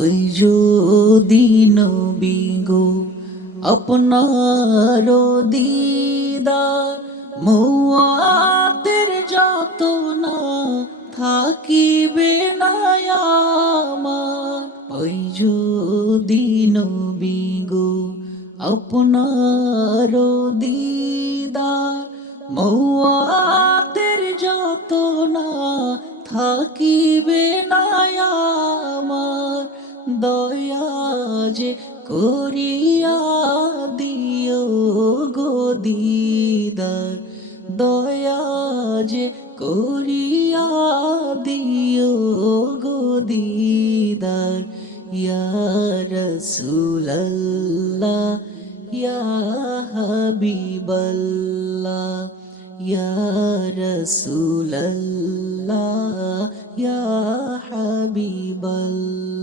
ওই যদি নবী গো আপনার দিদার মৌয়াতের যত না থাকিবে না আমার। ওই যদি নবী গো আপনার দিদার মৌয়াতের যত না থাকিবে না আমার। দয়া যে করিয়া দিও গো দিদার, দয়া যে করিয়া দিও গো দিদার। ইয়া রাসূলাল্লাহ ইয়া হাবিবাল্লাহ, ইয়া রাসূলাল্লাহ ইয়া হাবিবাল্লাহ।